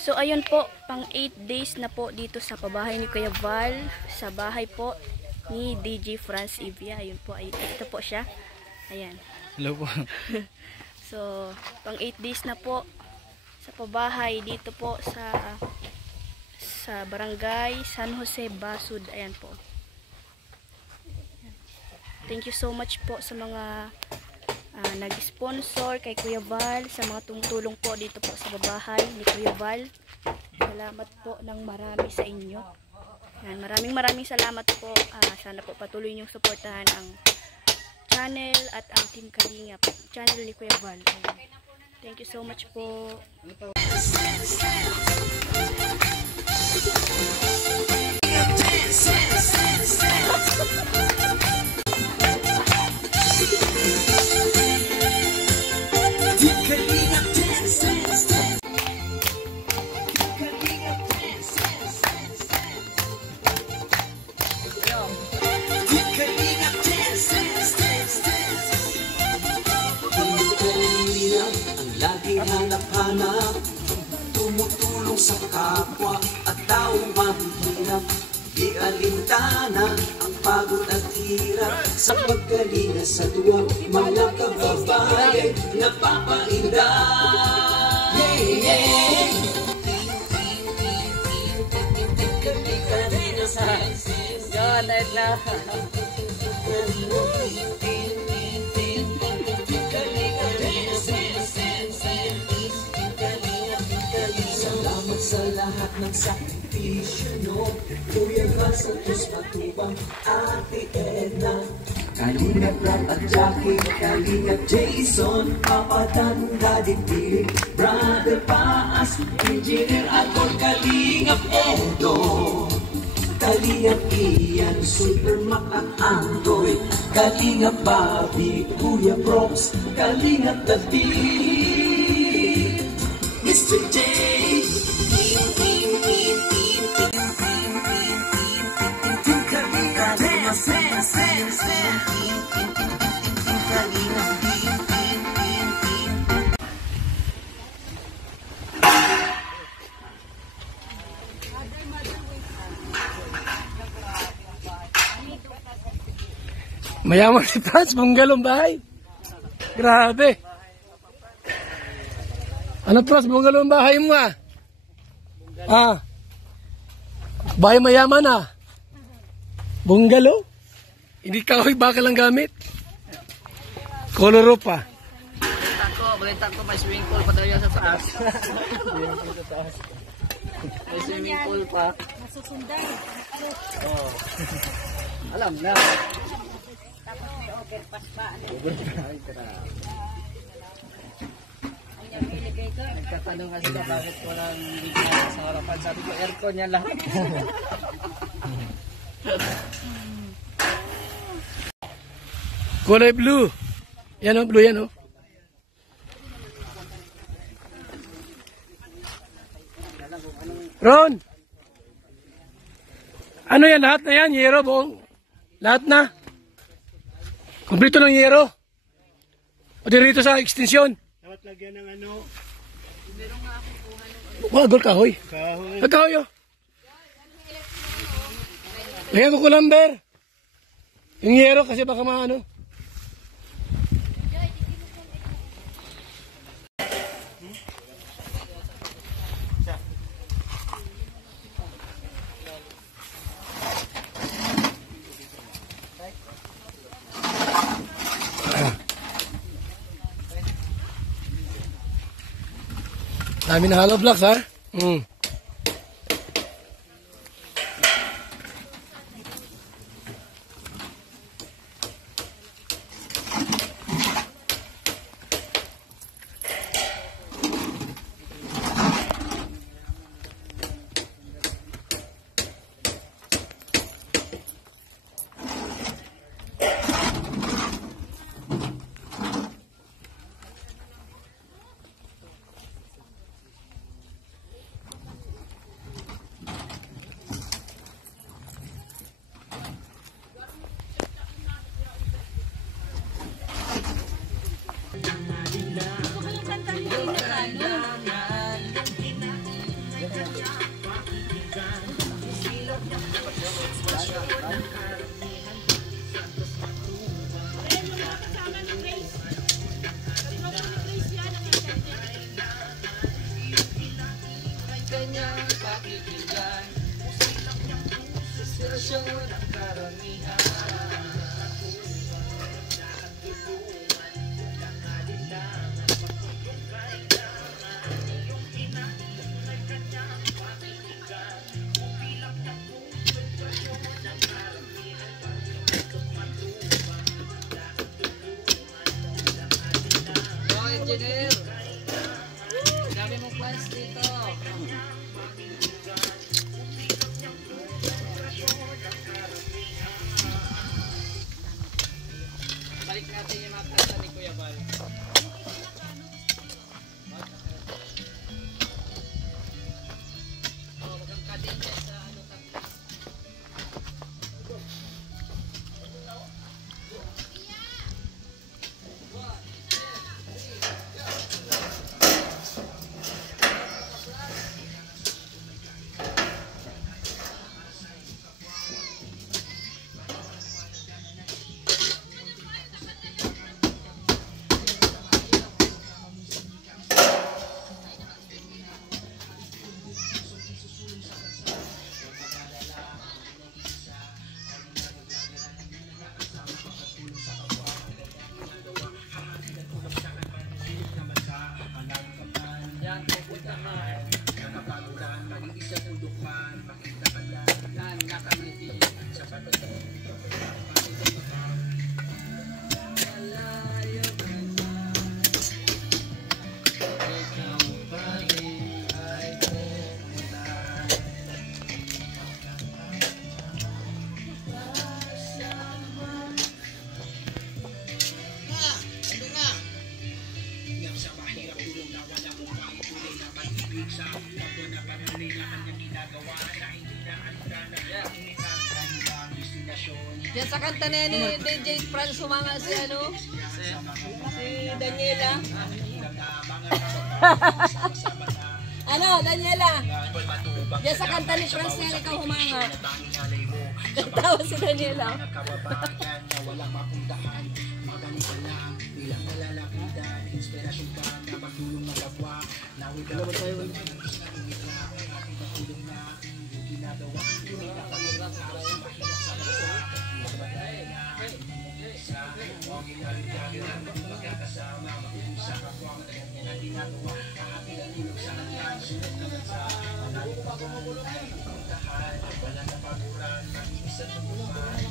So ayun po, pang 8 days na po dito sa pabahay ni Kuya Val, sa bahay po ni DJ Franz Evia. Ayun po, ito po siya. Ayan. Hello po. So, pang 8 days na po sa pabahay dito po sa barangay San Jose Basud. Ayan po. Thank you so much po sa mga nag-sponsor kay Kuya Val, sa mga tumutulong po dito po sa babahay ni Kuya Val. Salamat po ng marami sa inyo. Yan, maraming salamat po. Sana po patuloy niyong suportahan ang channel at ang Team Kalingap channel ni Kuya Val. Thank you so much po. Hanap-hanap, tumutulong sa kapwa at taong mahihirap. Di alintana ang pagod at hirap sa pagkalinga sa tuwa, mga kababayan napapainda. Sa lahat ng sakripisyo nyo, Kuya Val Santos Matubang, Ate Edna, Kalingap Rob at Jackie, Kalingap Jason, Papa Dan, Daddy Philip, Brother Paas, Engineer Alcor, Kalingap Edo, Kalingap Ian, Super Mac at Andoy, Kalingap Bobby, Kuya Props, Kalingap David, Mr. J. Mayaman si Franz, bunggalong bahay. Grabe. Ano Franz, bunggalong bahay mo bahay mayaman Bungalow? Hindi kahoy bakal ang gamit. Koloro pa. Balita ko may swimming pool pa daw yan sa taas. May swimming pool pa. Masusundan. Oh. Alam na. Tapos may overpass pa. Nagtatanong kasi na bakit walang linya sa harapan. Sabi ko aircon yan lahat. Kulay blue. Yan blue yan Ron. Ano yan? Lahat na yan? Yero buong? Lahat na? Kompleto ng yero? O dito sa extension? Dapat lagyan ng ano? Wagol kahoy. Kahoy. Kahoy Lagyan ko kulamber. Yung yero kasi baka maano. Dami na hollow blocks Engineer, dami mong plans dito. Balik natin yung mga plans ni Kuya Val. Oh, magandang cutting dyan sa ano tatlo. Yan, pupunta na. Nakapaguraan, mag-iisa ng dukman, makita ka lang. Yan, nakangiti sa pagkakas. Malayo ka na. Ikaw pa rin ay pumunta. Ano nga? Sa mahirap tulong na wala mong maituloy na pag-ibig sa mundo na patuloy na kanyang ginagawa na hindi na alindana initang kanilang destinasyon. Diyan sa kanta na yan ni DJ Franz humanga si ano? Si Daniela. Ano, Daniela? Diyan sa kanta ni Franz na yan ikaw humanga. Katawa si Daniela. Kababayan na walang mapuntahan, magaling ka lang bilang nalalapitan, inspirasyon ka na pagtulong ng kapwa. Nawit ka ba tayo? Ating pagtulong na yung ginagawa. Hindi na pagtulong sa mahirap sa bansa. Magbatayan na sa huwag inaligyan ng magkakasama, mag-uusap kapwa, matagal na ginagawa. Kahapin ang tulog sa hanggang, sunod naman sa malaking pagmamulong ay puntahan. Wala na paguran, mag-iisa ng buhay.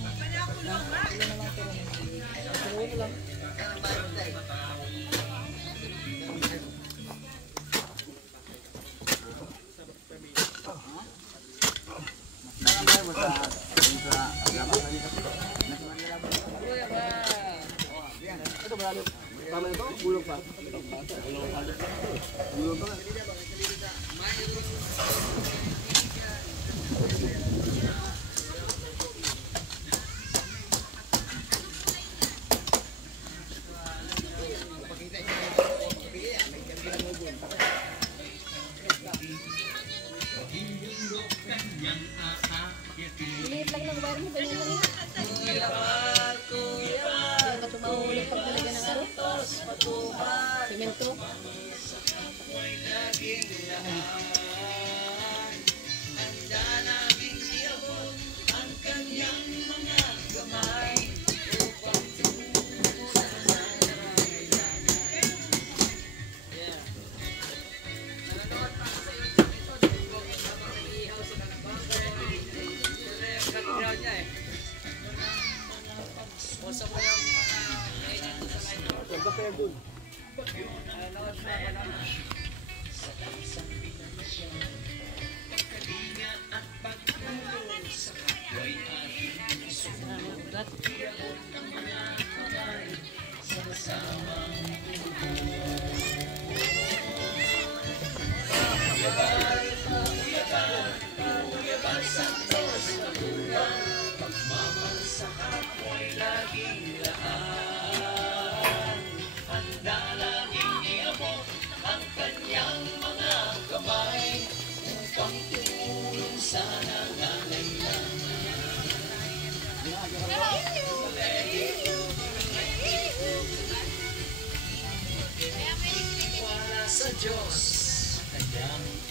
Liit lang ng bayar mo, ganyan lang yun. Hindi ba ito mahulog pag talaga ng ano? Semento? Sa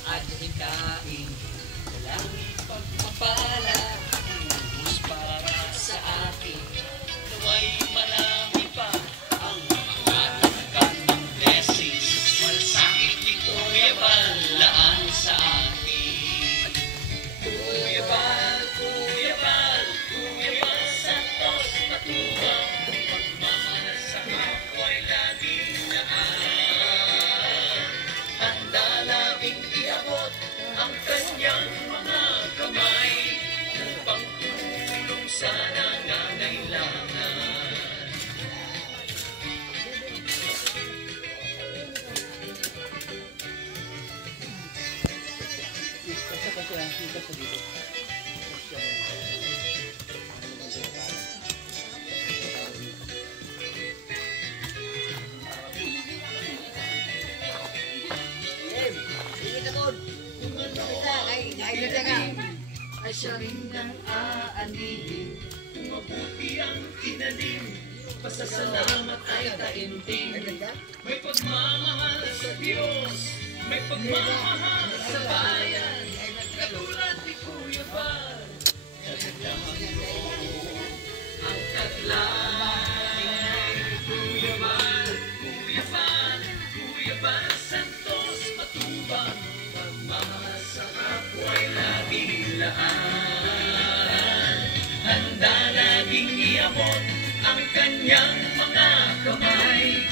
at hikain. Walang pagpapala, ubus para sa akin. Naway marami pa ang makakatakan ng blessings. Malasakit ni Kuya Bal, laan sa akin. Kuya Bal, Kuya Bal, Kuya Bal Santos Matubang, pagmamahal sa kapwa'y laging daan. Handa laging iabot ang kanyang mga kamay upang tumulong sa nangangailangan. Ay siya rin ang aanihin. Mabuti ang tinanim, pasasalamat ay tainting. May pagmamahal sa Diyos, may pagmamahal sa bayan. Katulad ni Kuya Bal, ang taglay. Kuya Bal, Kuya Bal, Kuya Bal Santos Matubang, pagmamahal sa kapwa'y laging laan. Handa laging iabot ang kanyang mga kamay.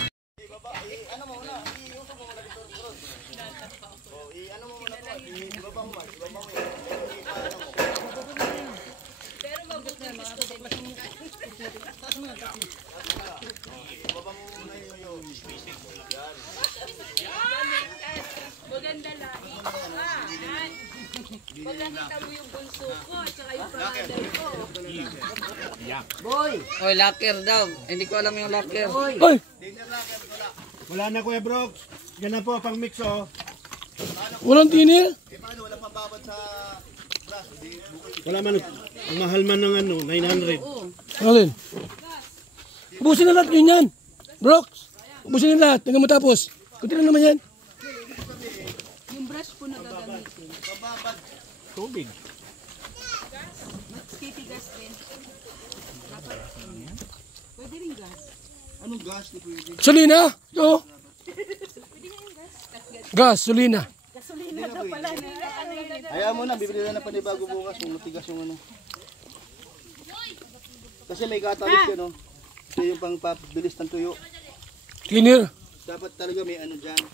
Maganda lang. Pag nakita mo yung bunso ko at saka yung pangalan ko. Oy, locker daw. Hindi ko alam yung locker. Ay! Wala na Kuya Brooks. Yan na po pang mix oh. Walang tinir? Wala man. Ang mahal man ng ano, 900. Alin? Ubusin na lahat yun yan. Brooks, ubusin na lahat. Hanggang matapos. Kunti lang naman yan. Yung brush po na gagamitin. Tubig. Mas titigas rin. Dapat pwede rin gas. Anong gas di pwede? Solina? Ito. Gas, solina. Gasolina daw pala na. Ayaw mo na, bibili na panibago bukas kung matigas yung ano. Kasi may catalyst yun, no? Ito yung pang pabilis ng tuyo. Tinir. Dapat talaga may ano dyan.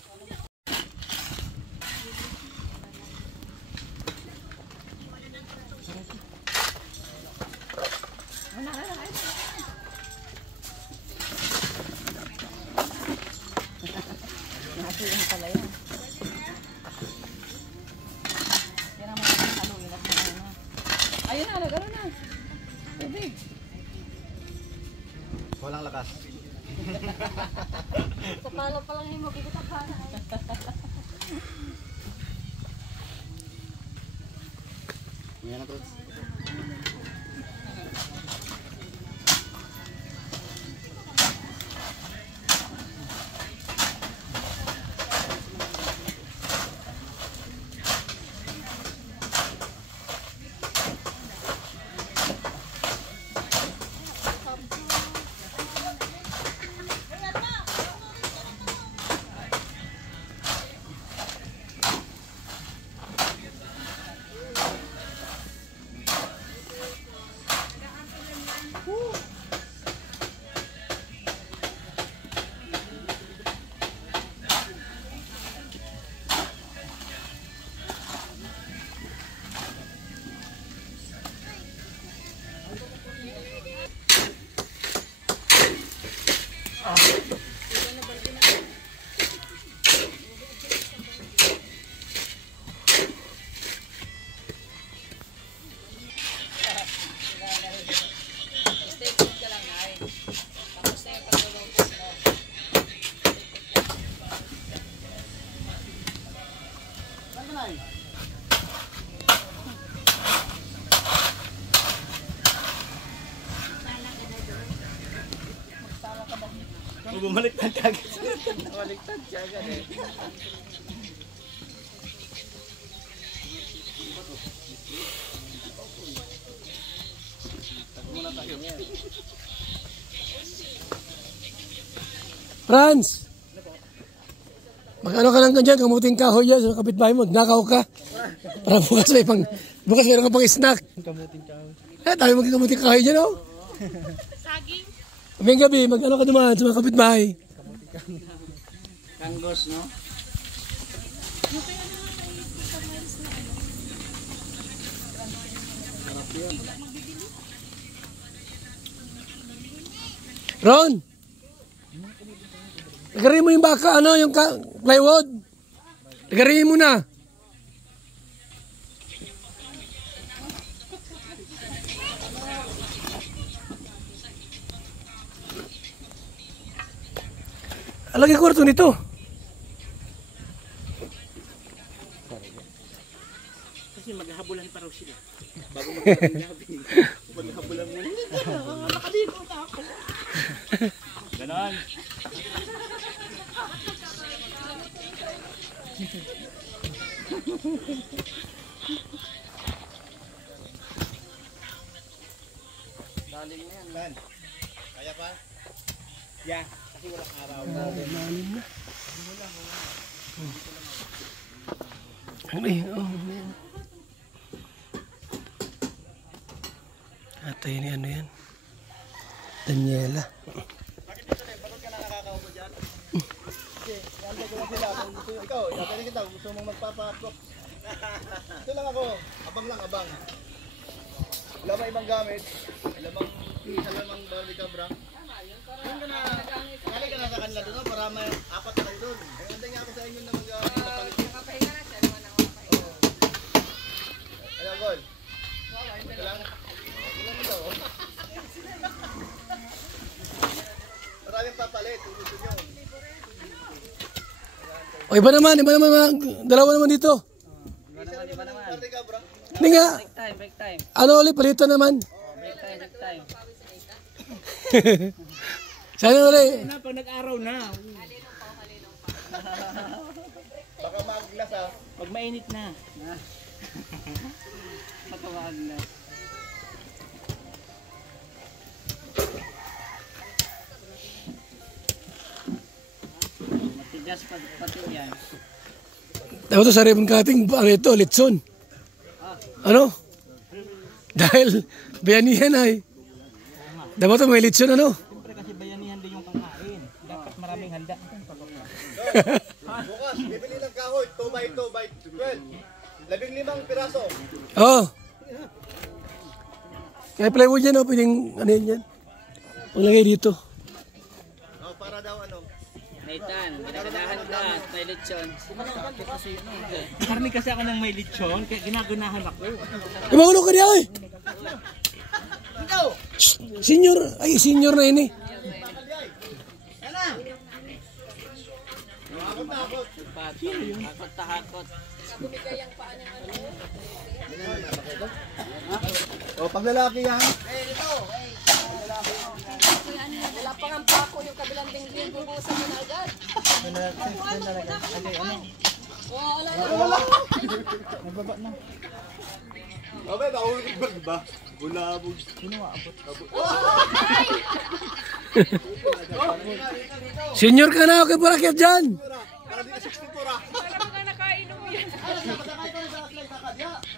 Ayun na, gano'n na. Tubig. Walang lakas. Sa palo pa lang yung magigit ang pana. Yan na, Tots. Bumaliktad ka agad. Bumaliktad siya agad eh. Franz! Mag-ano ka lang ka dyan, kamuting kahoy yan sa kapitbahay mo, nakaw ka. Para bukas meron ka pang snack. Kamuting kahoy. Tayo magkamuting kahoy dyan, oh. Saging. Kaming gabi, mag-ano ka naman sa mga kapitbahay. Kanggos, no? Ron! Lagarin mo yung baka, ano, yung plywood. Lagarin mo na. Alagay kwarto nito. Kasi maghahabulan pa raw sila. Bago maghahabulan. Maghahabulan mo. Nakaliko ka ako. Ganon. Dalim na yan. Man, kaya pa? Yeah, kasi walang araw. Dalim na. Ay, oh, man. Atay ni ano yan? Daniela. Bakit dito na? Bakit ka na nakakaupo dyan? Kasi, nanda ko lang sila. Ikaw, ikaw kita. Gusto mong magpapakok. Ito lang ako. Abang lang, abang. Wala ba ibang gamit? Wala bang isa lamang Barbie Cabra? Doon ka na, kali ka na sa kanila doon para may apat na kayo doon. Ay, antay nga ako sa inyo na mag-palit. Nakapahinga na siya. Naman ako nakapahinga. Ano, Gol? Ito lang. Ilan ito? Maraming papalit. Gusto nyo. O, iba naman, dalawa naman dito. Iba naman. Barbie Cabra? Hindi nga. Break time. Ano ulit, palito naman. Break time. Sana ulit. Pag nag-araw na. Baka maglas ah. Pag mainit na. Matawag na. Matigas pati yan. Dapat ito sa ribbon cutting, ano ito, litson. Ano? Dahil bayanihan ay. Dapat ito may litson, ano? Siyempre kasi bayanihan din yung pangkain. Dapat maraming handa. Bukas, bibili ng kahoy. 2x2 by 12. 15 piraso. Oo. Oh. Kaya plywood yan, oh, pwedeng ano yan. Paglagay dito. Oh, para daw ano. Nathan, ginaganahan ka. May lechon. Karni kasi ako ng may lechon, kaya ginagunahan ako. Imagulo ka niya, eh. Ikaw! Senior na yun, eh. Takot. O, pag lalaki yan. Wala pa nga pako yung kabilang dingding. Bubusan mo na agad. Nagbaba na. Abe, nakahulog ba, diba? Bulabog. Sino maabot? Senior ka na, okay, parakyat dyan. Para di ka 64 ah. Para mga nakainom yan.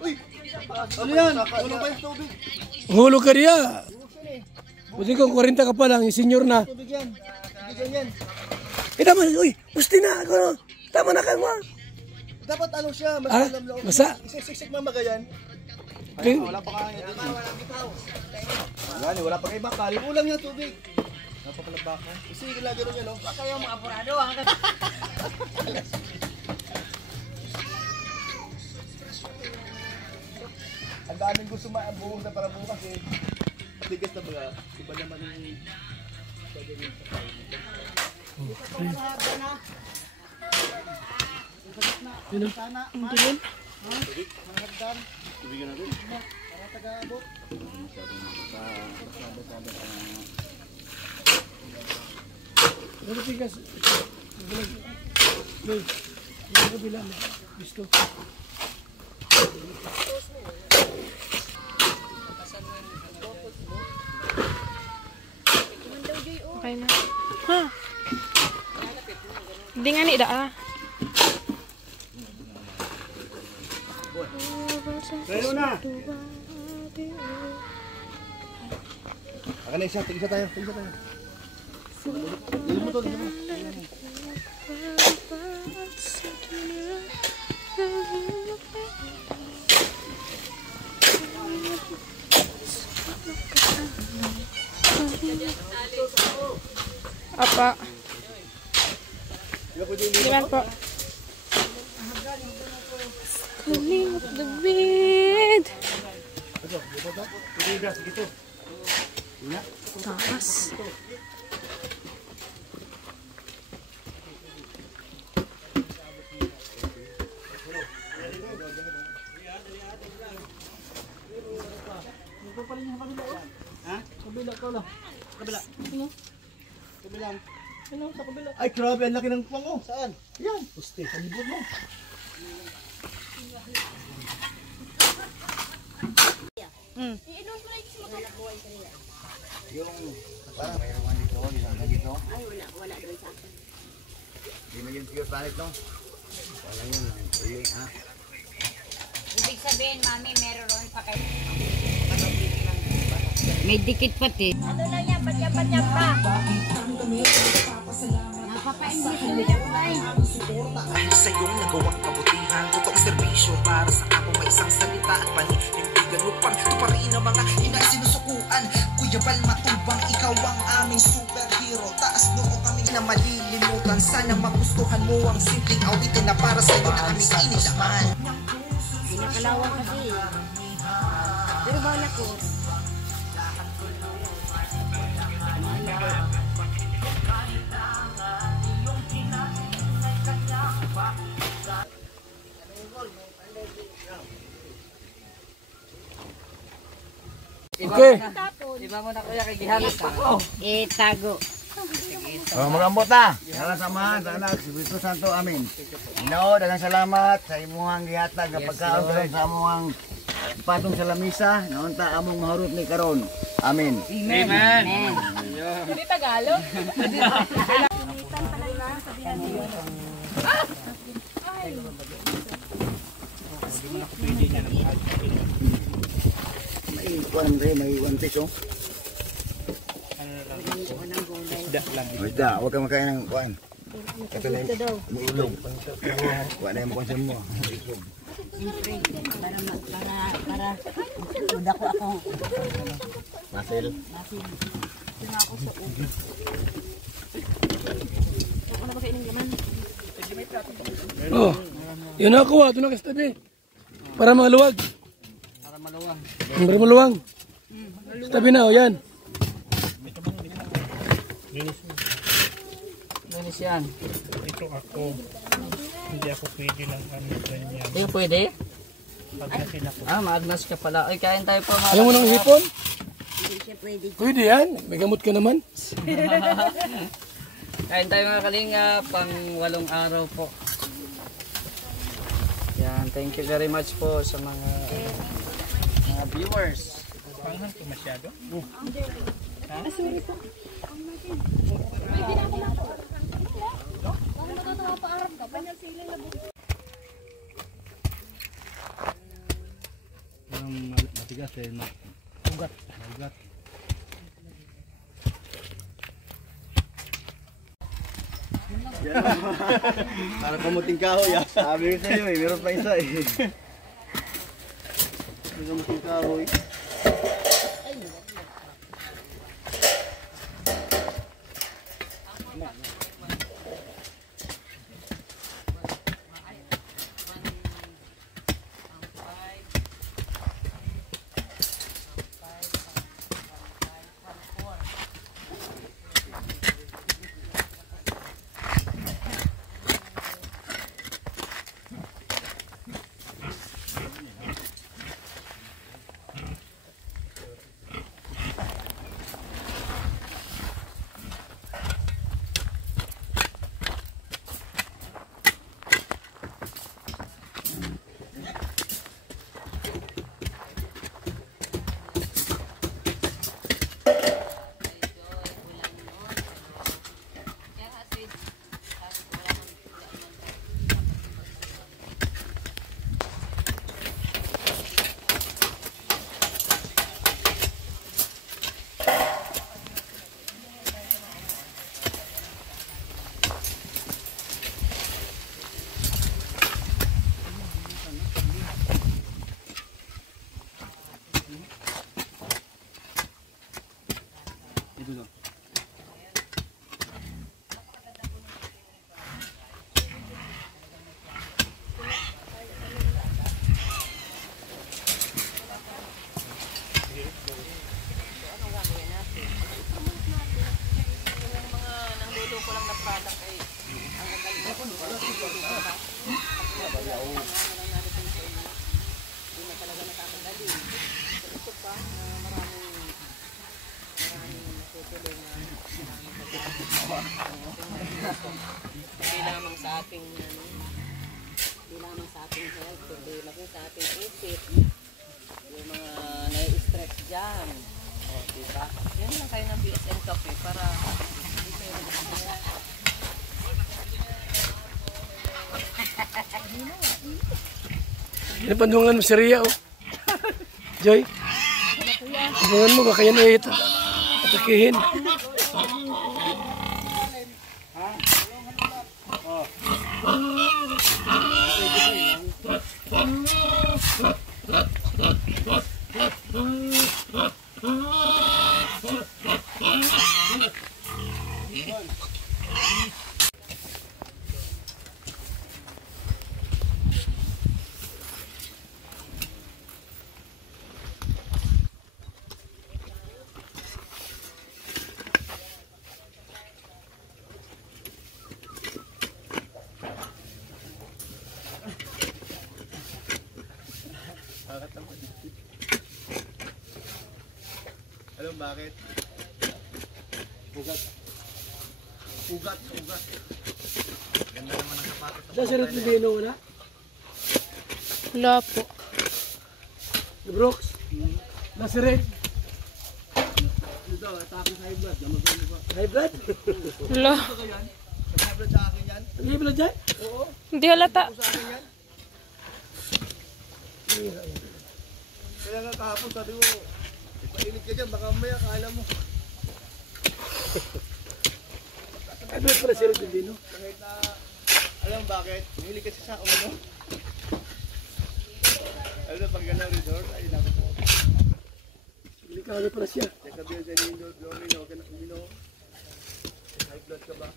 Uy! Ano yan? Ulo pa yung tubig. Hulog ka niya. Buti kung 40 ka pa lang, senior na. Tubig yan. Tubig yan. Tama, uy, gusti na ako. Tama na ka mo. Dapat ano siya, mas Ah, alam loob. basa. Isisiksik mo magayan. Okay. Wala pa kaya dito. Wala pa kayo bakal. Ulang yung tubig. Wala pa pala bakal. Kasi lagi rin yan, no? Baka yung mga apurado. Ang daming gusto maabuhos na para bukas eh. Tigas na baga. Iba naman yung gagawin sa kain. Tubigan natin. Para taga-abot. Pero tigas. Loy, yung kabila mo. Gusto. Di nga ni daa. Tayo na. Akan na isa, tig-isa tayo. Dili mo to, dili mo. Apa? Dilan po. Calling of the wind. Taas. Ay, grabe, ang laki ng puwang mo. Saan? Yan. Puste, sa libod mo. Yung, parang mayroon dito, isang ganito. Ay, wala doon sa akin. Hindi mo yung pure panic, no? Wala yun, uli, ha? Ibig sabihin, mami, meron pa kayo. May dikit pati. Ano na yan? Patyap-patyap pa. Napapainggit mo yan, Bay. Dahil sa iyong nagawang kabutihan, totoong serbisyo para sa ako may isang salita at panindigan upang tuparin ang mga inasinusukuan. Kuya Bal, matubang ikaw ang aming superhero. Taas noo kami na malilimutan. Sana magustuhan mo ang simpleng awitin na para sa iyo na aming inilaman. Pinakalawang kasi. Pero bala ko. Okay. Iba mo na kuya kay gihanap pa ko. Tago. Oh, magambot na. Sana samahan sa anak, si Espiritu Santo, amin. Ginoo, daghang salamat sa imuhang gihatag nga pagkaon karon sa amuhang patong sa lamisa, naunta among mahurot ni karon. Amin. Amen. Hindi Tagalog. May kuan rin, may 1 piso. Isda, huwag kang makain ng kuan. Katulad, may ilog. Kuan na yung konsum mo. Para udako ako. Masil. Oh. Yun na kuha, ito na kasi tabi. Para maluwag. Para maluwang. Sa tabi na, o yan. Linis yan. Ito ako. Hindi ako pwede ng ano ganyan. Hindi pwede? Pagkasin ako. Maagnas ka pala. Ay, kain tayo po. Ayaw mo ng hipon? Hindi siya pwede. Pwede yan. May gamot ka naman. Kain tayo mga kalinga. Pang 8 araw po. Yan. Thank you very much po sa mga viewers. Panghang ko masyado. Sorry po. Matigas eh. Ugat. Ugat. Para kamuting kahoy. Sabi ko sa'yo eh, meron pa isa eh. Kamuting kahoy. Hindi lamang sa ating health, kundi maging sa ating isip. Yung mga nai-stress dyan. O, diba? Yan lang kayo ng BSN Cafe para hindi kayo mag-stress. Pinapandungan mo si Ria, oh. Joy. Pandungan mo, baka yan ay atakihin. Alam bakit? Ugat. Ugat. Ganda naman ang sapatos. Sa sarap ni Bino, wala? Wala po. Brooks? Nasa red? Ito, atake sa high blood. High blood? Wala. High blood sa akin yan? High blood dyan? Oo. Hindi halata. Sa akin yan? Kaya nga kahapon sabi mo, ipainit ka dyan, baka mamaya akala mo. High blood pala si Red ni Bino. Kahit na, alam bakit? Mahilig kasi sa uno. Alam na, pag gano'n resort, ay naman mo. Delikado pala siya. Kaya sabihan sa Nindo, Domino, Kanakino. High blood ka ba?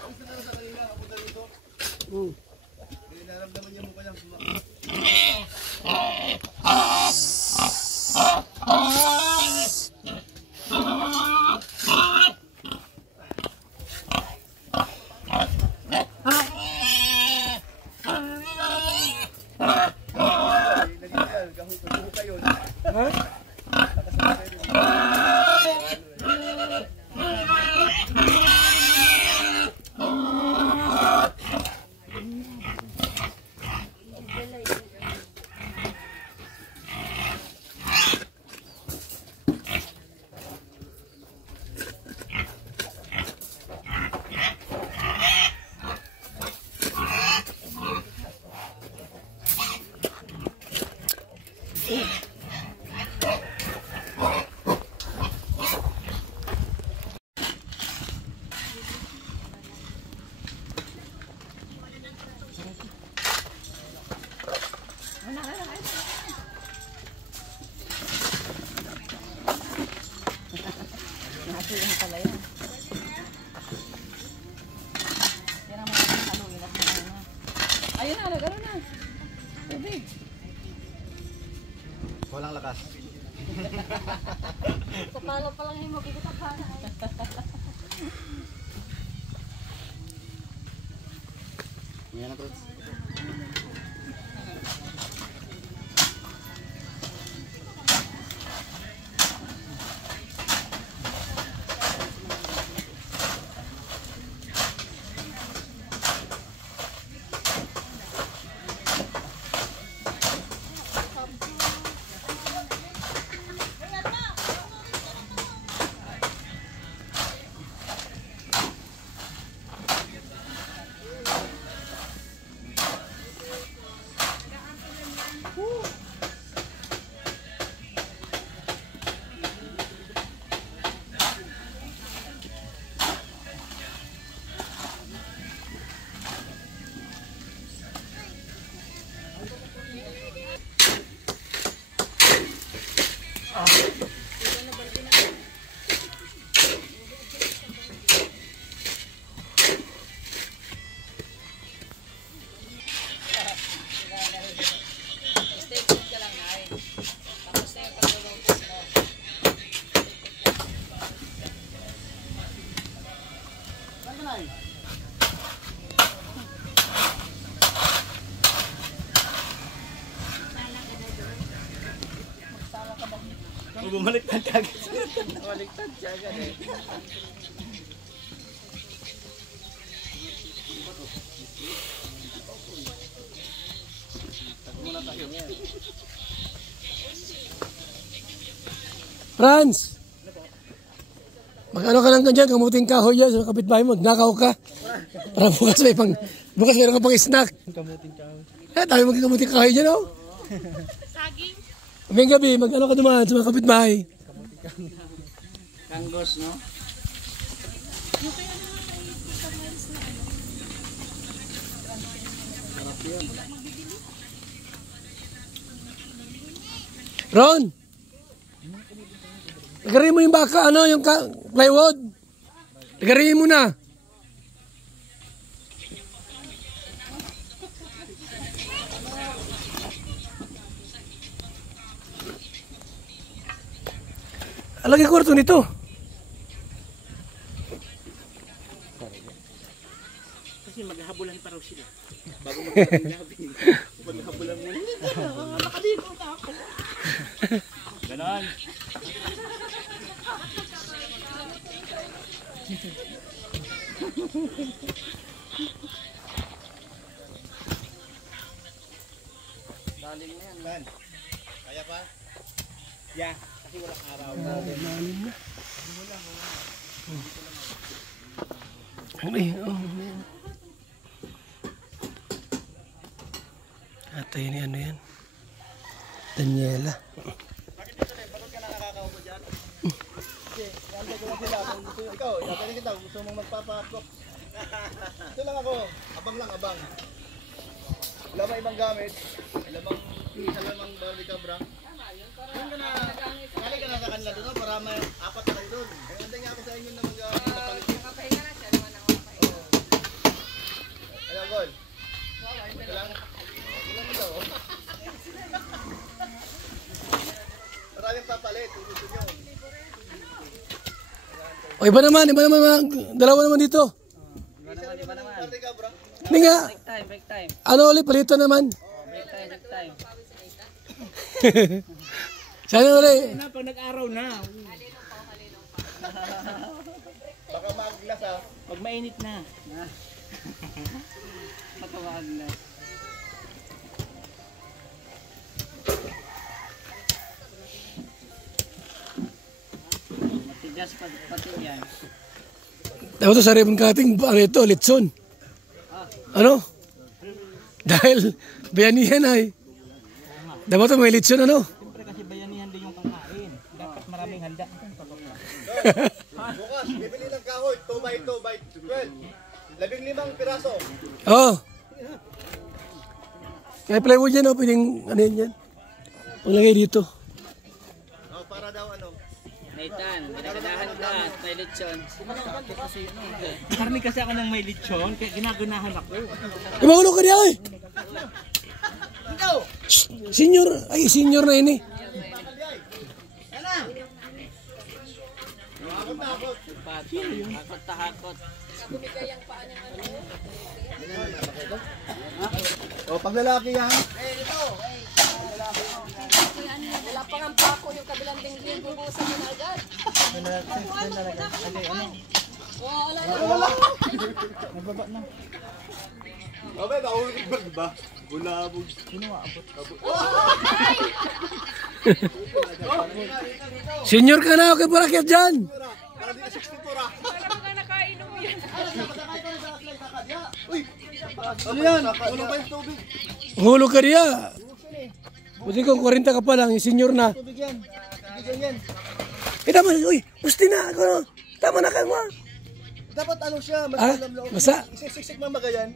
Ang sana sa kanila, kapunta dito. Hindi naramdaman niya mukha niyang sumakit. Yan pala yan. Yan ang mga haluin at mga na. Ayun na, nagkaroon na. Tubig. Walang lakas. Sa palo pa lang yung makikita pa. Yan na, Trots. Bumaliktad ka agad. Baliktad siya agad eh. Franz! Mag-ano ka lang dyan, kamuting kahoy yan sa kapitbahay mo, nakaw ka. Para bukas meron ka pang snack. Kamuting kahoy. Tayo magkamuting kahoy dyan, oh. Saging. May gabi, mag-ano ka dumaan sa mga kapitbahay. Kanggos, no? Ron! Lagarin mo yung baka, ano, yung plywood. Lagarin mo na. Alagay kwarto nito. Kasi maghahabulan pa raw sila. Bago maghahabulan gabi. Maghahabulan muna. Nakaligo na ako. Ganon. Daling na yan. Kaya pa? Yeah. Kasi walang araw. Ay, oh. Atay ni ano yan? Daniela. Bakit dito rin? Bakit ka na nakakaupo dyan? Kasi, yan ko lang sila. Kung gusto nyo, ikaw, yapanin kita. Gusto mong magpapakok. Ito lang ako. Abang lang, abang. Wala ba ibang gamit? Isa lamang bali cabra. Doon ka na, kali ka na sa kanila doon, para may apat na kayo doon. Kaya handa nga ako sa inyo na mag-palit. Nakapahinga na siya naman ako nakapahinga. Alam, Gol? Ito lang. Ito lang daw. Maraming papalit, kung gusto nyo. O iba naman, dalawa naman dito. Iba naman. Bali cabra. Hindi nga, Break time. ano ulit, palito naman. Break time. Sana ulit. Pag nag-araw na. Baka maaglas ha. Pag mainit na. Matawag na. Matigas pati yan. Dapat ito sa ribbon cutting, ano ito, litson. Ano? Dahil bayanihan ay. Dapat ito may litson, ano? Siyempre kasi bayanihan din yung kakain. Dapat maraming handa. Bukas, bibili ng kahoy. 2x2 by 12. 15 piraso. Oo. Kaya plywood yan, pwedeng ano yan. Paglagay dito. Oh, para daw ano. Nathan, binagadahan ka. May lechon. Karni kasi ako ng may lechon, kaya ginaganahan ako. Mahulog ka niya, oy! Senior, ay senior na ini. Takot. O, pag lalaki yan. Wala pa nga pako yung kabilang dingding, bubusan mo na agad. Wala. Nababa na. Abay, nakahulog ba? Bulabog. Sino abot? Senior ka na, okay para kaya dyan. Para dito 64 ah. Para mga nakainom yan. Uy! Ano yan? Ulo pa yung tubig. Mahulog ka niya. Buti kung 40 ka pa lang, senior na. Tubig yan. Tubig yan. Tama, uy, gusti na ako. Tama na ka mo. Dapat ano siya, mas Ah, alam loob. masa? Isisiksik mo magayan.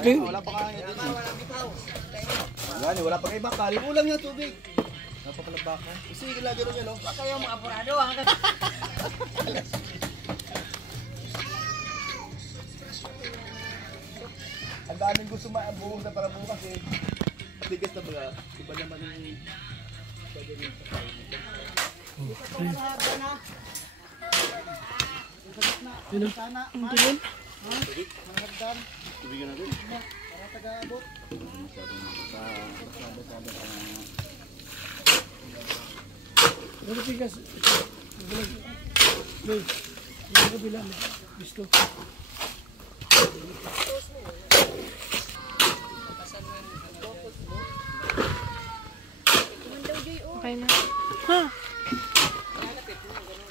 Okay. Wala pa kaya dito. Wala pa kayo bakal. Ulang yung tubig. Wala pa pala bakal. Kasi lagi rin yan, no? Baka yung mga apurado. Ang daming gusto maabuhong na para bukas eh. Tigas na ba? Iba naman yung gagawin sa Nagatigas. May kabila. Gusto. Okay na. Ha?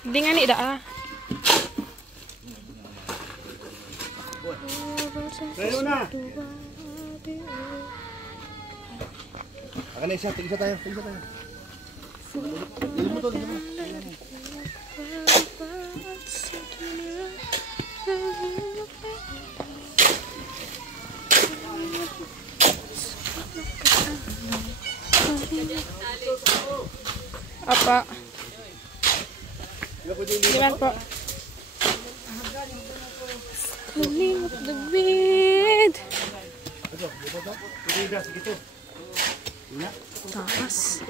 Hindi nga ni daa. Tayo na. Akan na isa, tig-isa tayo. Dili mo to, dili mo. Apa? Gimana po? Calling of the wind. Taas.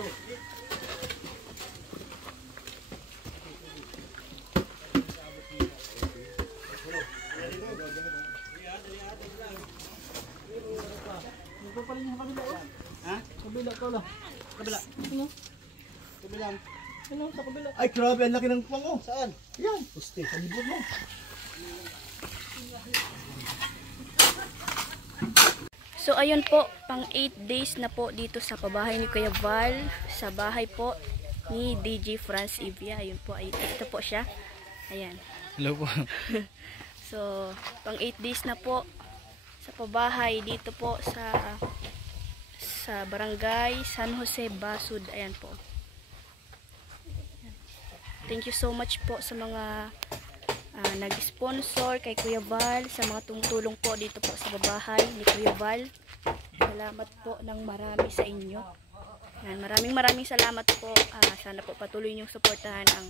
Ay, grabe, ang laki ng pango. Saan? Yan. Pusti, sa libot mo. So ayun po, pang 8 days na po dito sa pabahay ni Kuya Val, sa bahay po ni DJ Franz Evia. Ayun po, ito po siya. Ayan. Hello po. So, pang 8 days na po sa pabahay dito po sa barangay San Jose Basud. Ayan po. Thank you so much po sa mga nag-sponsor kay Kuya Val, sa mga tumutulong po dito po sa babahay ni Kuya Val. Salamat po ng marami sa inyo. Yan, maraming salamat po. Sana po patuloy niyong suportahan ang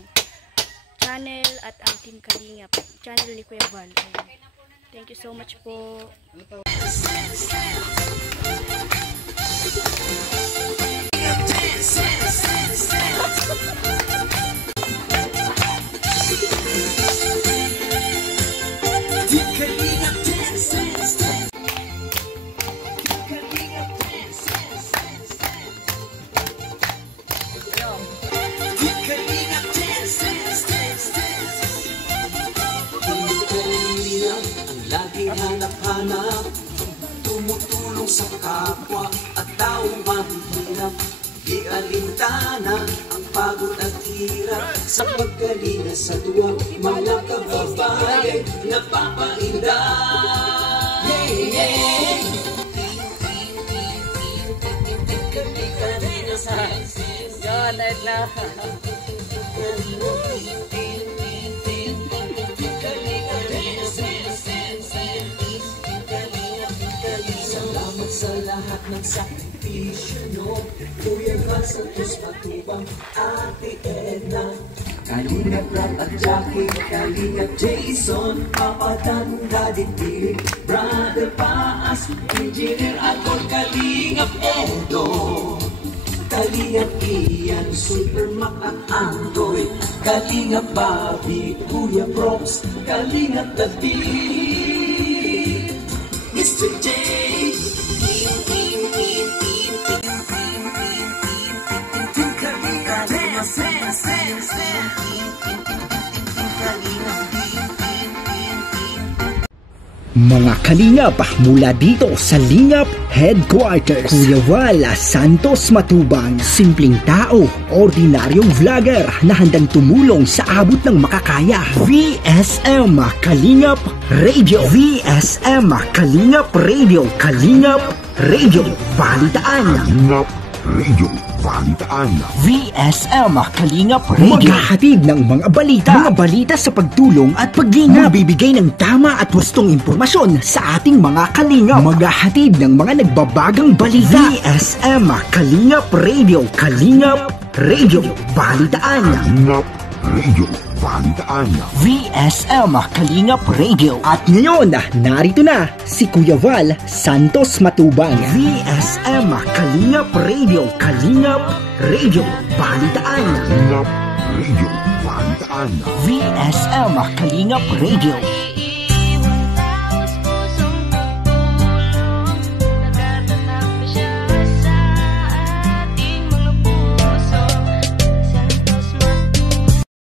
channel at ang Team Kalingap, channel ni Kuya Val. Ayan. Thank you so much po. Hanap-hanap, tumutulong sa kapwa at taong mahihirap. Di alintana ang pagod at hirap, sa pagkalinga sa tuwa, mga kababayan napapainda. Sa lahat ng sakripisyo nyo, Kuya Val Santos Matubang, Ate Edna, Kalingap Rat at Jackie, Kalingap Jason, Papa Dan, Daddy Philip, Brother Paas, Engineer Alcor, Kalingap Edo, Kalingap Ian, Super Mac at Andoy, Kalingap Bobby, Kuya Props, Kalingap David, Mr. J. Mga Kalingap, mula dito sa Lingap Headquarters, Kuya Val Santos Matubang, simpleng tao, ordinaryong vlogger na handang tumulong sa abot ng makakaya. VSM Kalingap Radio, VSM Kalingap Radio, Kalingap Radio Balitaan, Kalingap Radio Balitaan, VSM Kalingap Radio, maghahatid ng mga balita sa pagtulong at paglingap, bibigay ng tama at wastong impormasyon sa ating mga kalingap, maghahatid ng mga nagbabagang balita. VSM Kalingap Radio, Kalingap Radio Balitaan, Kalingap Radio Balitaan, VSM Kalingap Radio. At ngayon, narito na si Kuya Val Santos Matubang, VSM Kalingap Radio, Kalingap Radio Balitaan, Kalingap Radio Balitaan, VSM Kalingap Radio.